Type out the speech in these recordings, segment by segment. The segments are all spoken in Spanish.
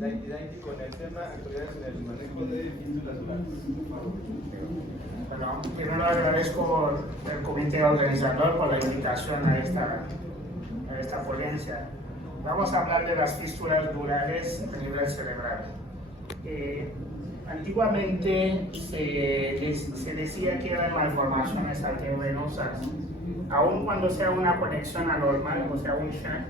la entidad con el tema actualidades en el manejo de fístulas durares. Bueno, primero agradezco al comité organizador por la invitación a esta ponencia. Vamos a hablar de las fístulas durares a nivel cerebral. Antiguamente se decía que eran malformaciones arteriovenosas, aun cuando sea una conexión anormal, o sea, un shunt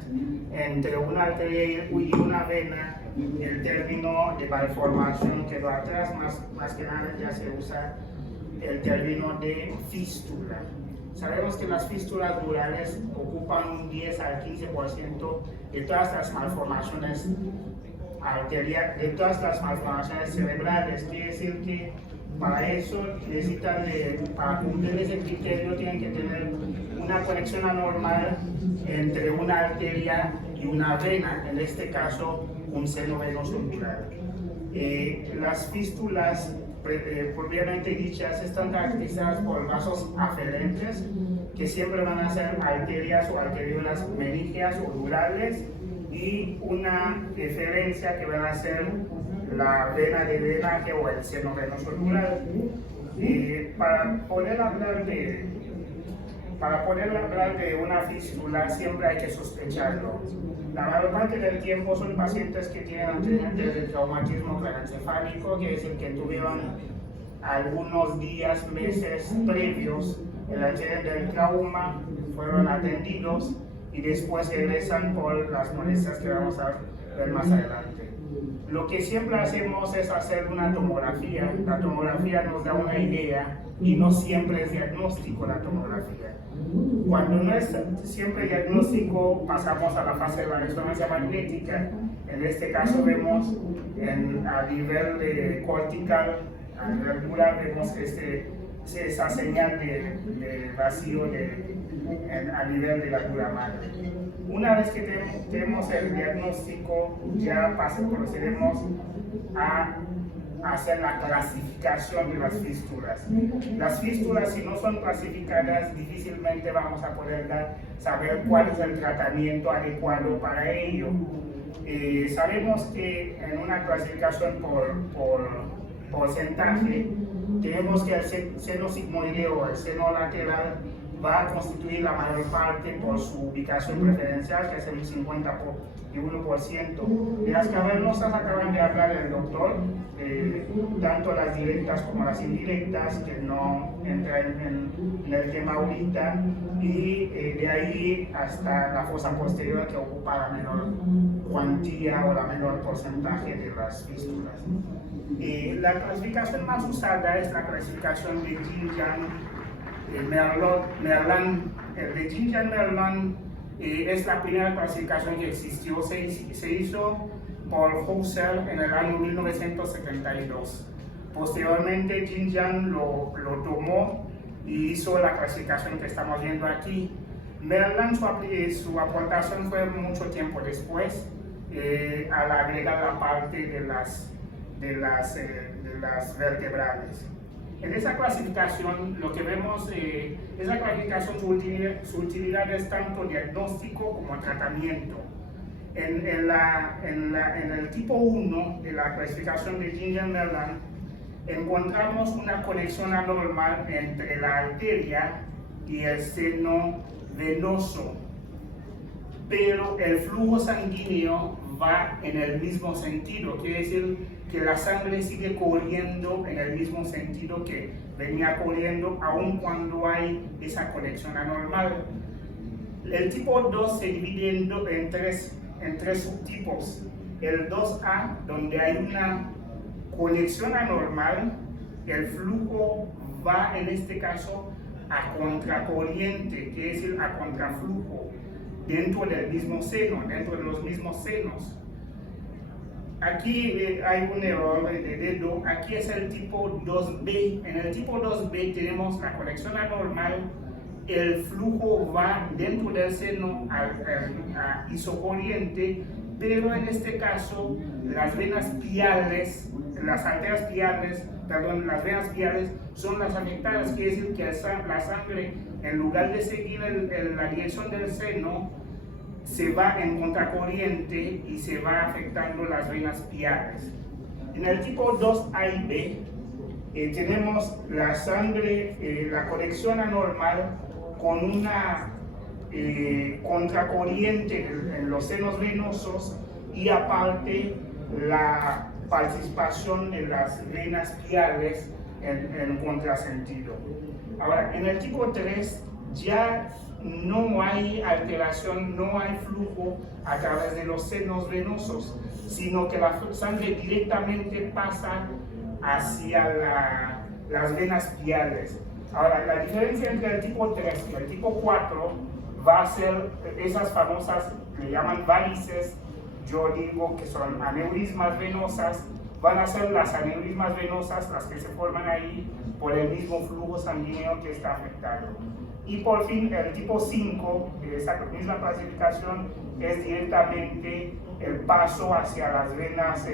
entre una arteria y una vena, el término de malformación quedó atrás, más que nada ya se usa el término de fístula. Sabemos que las fístulas durares ocupan un 10 al 15% de todas las malformaciones arteriales, de todas las malformaciones cerebrales. Quiere decir que para eso necesitan, para cumplir ese criterio, tienen que tener una conexión anormal entre una arteria y una vena, en este caso un seno venoso dural. Las fístulas propiamente dichas están caracterizadas por vasos aferentes, que siempre van a ser arterias o arteriolas meningeas o durales, y una eferencia que van a ser la vena de drenaje o el seno venoso dural. Para poder hablar de una fístula siempre hay que sospecharlo. La mayor parte del tiempo son pacientes que tienen antecedentes de traumatismo craneoencefálico, que es el que tuvieron algunos días, meses previos el antecedente del trauma, fueron atendidos y después regresan por las molestias que vamos a ver más adelante. Lo que siempre hacemos es hacer una tomografía. La tomografía nos da una idea y no siempre es diagnóstico la tomografía. Cuando no es siempre diagnóstico, pasamos a la fase de la resonancia magnética. En este caso vemos a nivel cortical, a nivel dural, vemos esa señal de vacío a nivel de la dura madre. Una vez que tenemos el diagnóstico, ya procedemos a hacer la clasificación de las fístulas. Las fístulas, si no son clasificadas, difícilmente vamos a poder saber cuál es el tratamiento adecuado para ello. Sabemos que en una clasificación por porcentaje, tenemos que el seno sigmoideo o el seno lateral va a constituir la mayor parte por su ubicación preferencial, que es el 51%. De las cavernosas acaban de hablar el doctor, tanto las directas como las indirectas, que no entra en el tema ahorita, y de ahí hasta la fosa posterior, que ocupa la menor cuantía o la menor porcentaje de las fístulas. La clasificación más usada es la clasificación de Jinjan-Merlan. El de Jinjan-Merlan es la primera clasificación que existió, se hizo por Husserl en el año 1972. Posteriormente Jinjan lo tomó y hizo la clasificación que estamos viendo aquí. Merlan, su aportación fue mucho tiempo después, al agregar la parte de las vertebrales. En esa clasificación, lo que vemos, esa clasificación, su utilidad es tanto diagnóstico como tratamiento. En el tipo 1 de la clasificación de Jinjan-Merlan, encontramos una conexión anormal entre la arteria y el seno venoso, pero el flujo sanguíneo va en el mismo sentido, quiere decir que la sangre sigue corriendo en el mismo sentido que venía corriendo, aun cuando hay esa conexión anormal. El tipo 2 se divide en tres subtipos. El 2A, donde hay una conexión anormal, el flujo va en este caso a contracorriente, quiere decir a contraflujo, dentro del mismo seno, dentro de los mismos senos. Aquí hay un error de dedo, aquí es el tipo 2B. En el tipo 2B tenemos la conexión anormal, el flujo va dentro del seno a isocorriente, pero en este caso las venas piales, las venas piales son las afectadas, quiere decir que la sangre, en lugar de seguir la dirección del seno, se va en contracorriente y se va afectando las venas piales. En el tipo 2A y B tenemos la sangre, la conexión anormal con una contracorriente en los senos venosos y aparte la participación de las venas piales en contrasentido. Ahora, en el tipo 3 ya no hay alteración, no hay flujo a través de los senos venosos, sino que la sangre directamente pasa hacia las venas piales. Ahora, la diferencia entre el tipo 3 y el tipo 4 va a ser esas famosas, le llaman varices, yo digo que son aneurismas venosas, van a ser las aneurismas venosas las que se forman ahí por el mismo flujo sanguíneo que está afectado. Y por fin el tipo 5, de esa misma clasificación, es directamente el paso hacia las venas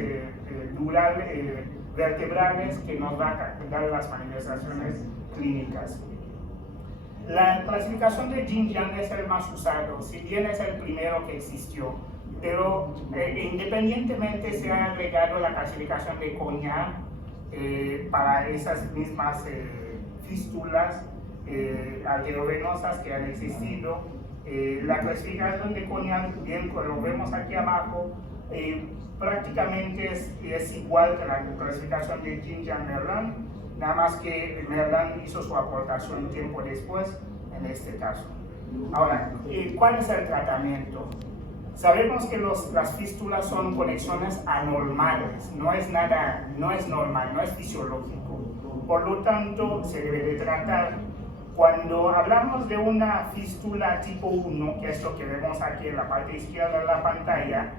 vertebrales que nos va a dar las manifestaciones clínicas. La clasificación de Yin-Yang es el más usado, si bien es el primero que existió, pero independientemente se ha agregado la clasificación de Cognat para esas mismas fístulas arteriovenosas que han existido. La clasificación de Cognat, bien como lo vemos aquí abajo, prácticamente es igual que la clasificación de Yin-Yang-Merlan, nada más que Merlan hizo su aportación tiempo después en este caso. Ahora, ¿cuál es el tratamiento? Sabemos que las fístulas son conexiones anormales, no es normal, no es fisiológico. Por lo tanto, se debe de tratar. Cuando hablamos de una fístula tipo 1, que es lo que vemos aquí en la parte izquierda de la pantalla,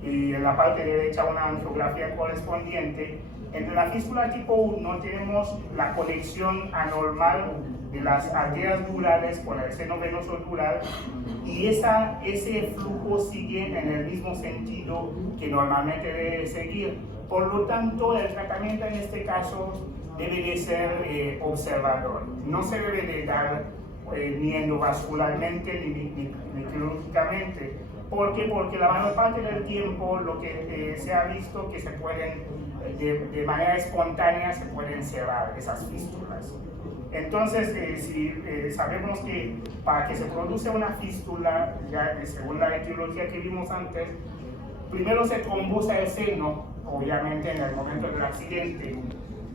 y en la parte derecha una angiografía correspondiente, en la fístula tipo 1 tenemos la conexión anormal de las arterias durales con el seno venoso dural y ese flujo sigue en el mismo sentido que normalmente debe seguir. Por lo tanto, el tratamiento en este caso debe de ser observador. No se debe de dar ni endovascularmente ni quirúrgicamente. ¿Por qué? Porque la mayor parte del tiempo lo que se ha visto que se pueden, de manera espontánea, se pueden cerrar esas fístulas. Entonces, sabemos que para que se produce una fístula, ya según la etiología que vimos antes, primero se trombosa el seno, obviamente en el momento del accidente.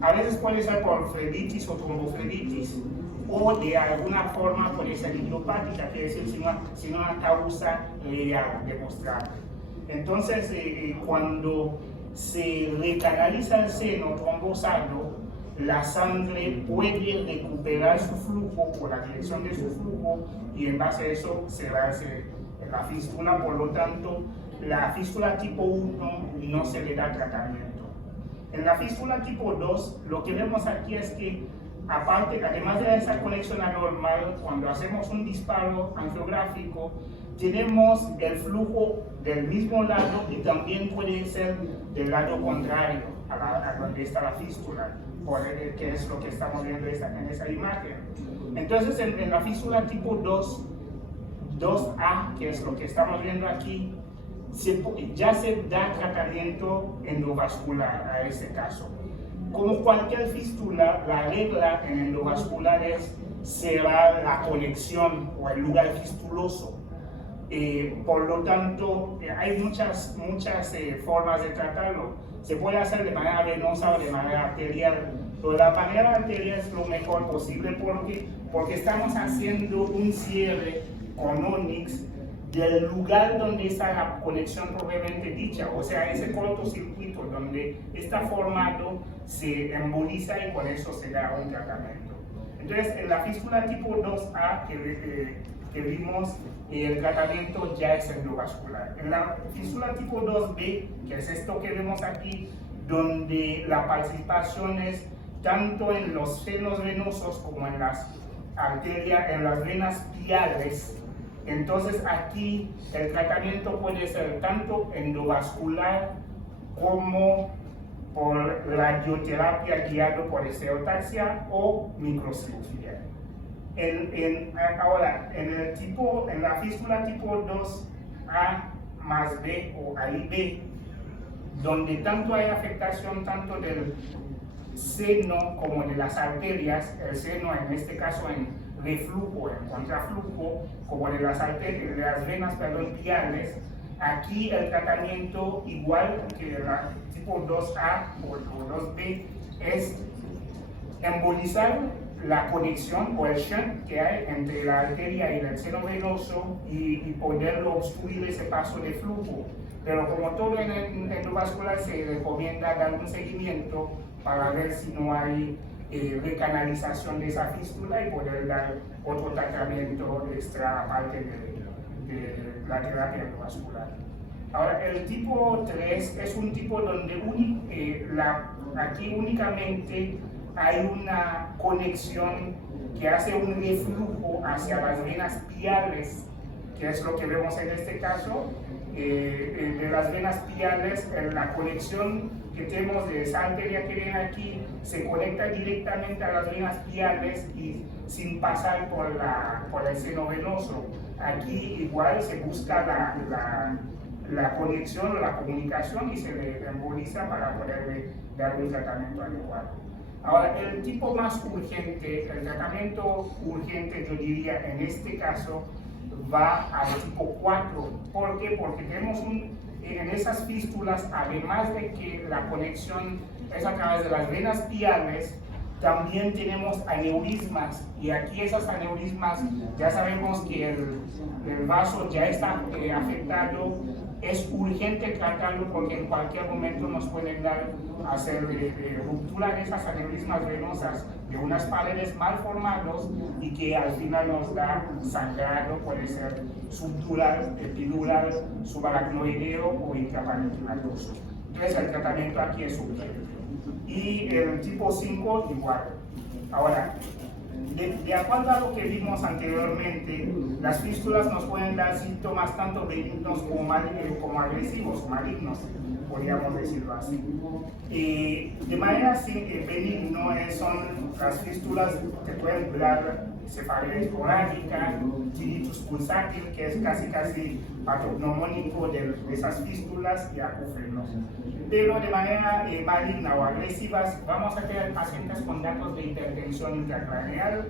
A veces puede ser por freditis o trombofleditis, o de alguna forma puede ser idiopática, quiere decir sin una causa real demostrada. Entonces, cuando se recanaliza el seno trombosado, la sangre puede recuperar su flujo o la dirección de su flujo y en base a eso cerrarse la fístula. Por lo tanto, la fístula tipo 1 no se le da tratamiento. En la fístula tipo 2, lo que vemos aquí es que además de esa conexión anormal, cuando hacemos un disparo angiográfico, tenemos el flujo del mismo lado y también puede ser del lado contrario a donde está la fístula, que es lo que estamos viendo en esa imagen. Entonces, en la fístula tipo 2A, que es lo que estamos viendo aquí, ya se da tratamiento endovascular a ese caso. Como cualquier fístula, la regla en endovascular es cerrar la conexión o el lugar fistuloso. Por lo tanto, hay muchas formas de tratarlo. Se puede hacer de manera venosa o de manera arterial, pero la manera arterial es lo mejor posible porque estamos haciendo un cierre con Onyx del lugar donde está la conexión propiamente dicha, o sea, ese cortocircuito donde está formado se emboliza y con eso se da un tratamiento. Entonces, en la fístula tipo 2A que vimos, el tratamiento ya es endovascular. En la fístula tipo 2B, que es esto que vemos aquí, donde la participación es tanto en los senos venosos como en las arterias, en las venas piales. Entonces aquí el tratamiento puede ser tanto endovascular como por radioterapia guiado por estereotaxia o microcirugía. Ahora, en la fístula tipo 2 A más B o A y B, donde tanto hay afectación tanto del seno como de las arterias, el seno en este caso en reflujo, en contraflujo, como de las arterias, de las venas, perdón, viales. Aquí el tratamiento, igual que la tipo 2A o 2B, es embolizar la conexión o el shunt que hay entre la arteria y el seno venoso y poderlo obstruir ese paso de flujo. Pero como todo en el endovascular, se recomienda dar un seguimiento para ver si no hay recanalización de esa fístula y poder dar otro tratamiento extra aparte de la terapia endovascular. Ahora, el tipo 3 es un tipo donde aquí únicamente hay una conexión que hace un reflujo hacia las venas piales, que es lo que vemos en este caso. De las venas piales, la conexión que tenemos de esa arteria que viene aquí se conecta directamente a las venas piales y sin pasar por el seno venoso. Aquí igual se busca la conexión o la comunicación y se le emboliza para poder dar un tratamiento adecuado. Ahora, el tipo más urgente, el tratamiento urgente, yo diría en este caso, va al tipo 4. ¿Por qué? Porque tenemos en esas fístulas, además de que la conexión es a través de las venas piales, también tenemos aneurismas, y aquí esas aneurismas ya sabemos que el vaso ya está afectado. Es urgente tratarlo porque en cualquier momento nos pueden hacer ruptura de esas aneurismas venosas de unas paredes mal formadas y que al final nos da sangrado, puede ser subdural, epidural, subaracnoideo o intraparenquimatoso. Entonces el tratamiento aquí es urgente. Y el tipo 5 igual. Ahora, de acuerdo a lo que vimos anteriormente, las fístulas nos pueden dar síntomas tanto benignos como agresivos o malignos, podríamos decirlo así. De manera benigno son las fístulas que pueden dar cefalea esporádica, tinnitus pulsátil, que es casi patognomónico de esas fístulas, y acúfenos. Pero de manera maligna o agresivas vamos a tener pacientes con datos de hipertensión intracraneal,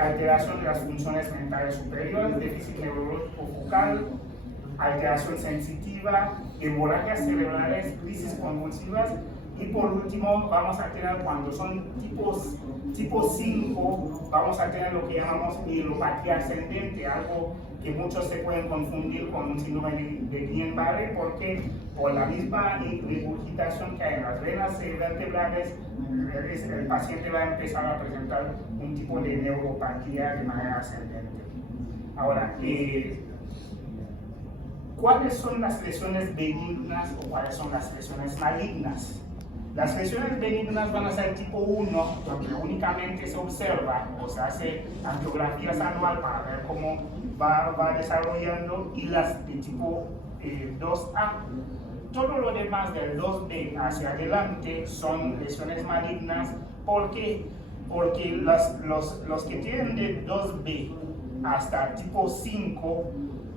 alteración de las funciones mentales superiores, déficit neurológico focal, alteración sensitiva, hemorragias cerebrales, crisis convulsivas, y por último vamos a tener, cuando son tipo 5, vamos a tener lo que llamamos mielopatía ascendente, algo que muchos se pueden confundir con un síndrome de Guillain-Barré, porque por la misma regurgitación que hay en las venas vertebrales, el paciente va a empezar a presentar un tipo de neuropatía de manera ascendente. Ahora, ¿cuáles son las lesiones benignas o cuáles son las lesiones malignas? Las lesiones benignas van a ser tipo 1, donde únicamente se observa o se hace angiografías anual para ver cómo va desarrollando, y las de tipo 2A. Todo lo demás del 2B hacia adelante son lesiones malignas. ¿Por qué? Porque los que tienen de 2B hasta tipo 5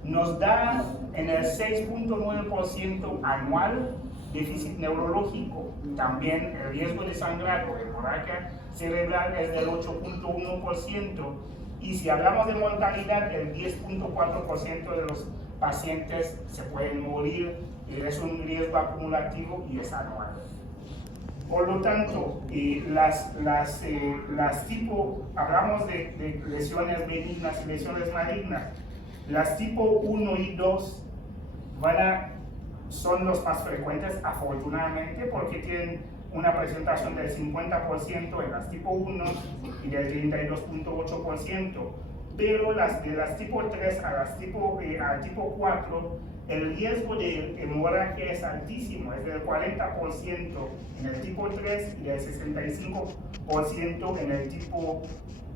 nos da en el 6.9% anual déficit neurológico. También el riesgo de sangrado o hemorragia cerebral es del 8.1%, y si hablamos de mortalidad, el 10.4% de los pacientes se pueden morir. Es un riesgo acumulativo y es anual. Por lo tanto, hablamos de lesiones benignas y lesiones malignas. Las tipo 1 y 2 son los más frecuentes, afortunadamente, porque tienen una presentación del 50% en las tipo 1 y del 32.8%, pero de las tipo 3 al tipo 4, el riesgo de hemorragia es altísimo, es del 40% en el tipo 3 y del 65% en el tipo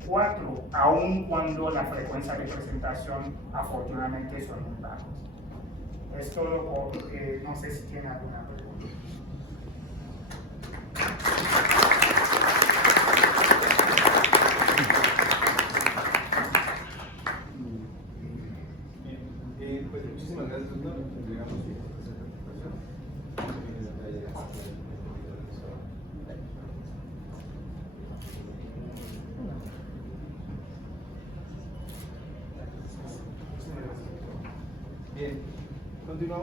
4, aun cuando la frecuencia de presentación afortunadamente son muy bajas. Es todo, no sé si tiene alguna pregunta. Pues muchísimas Bien, continuamos.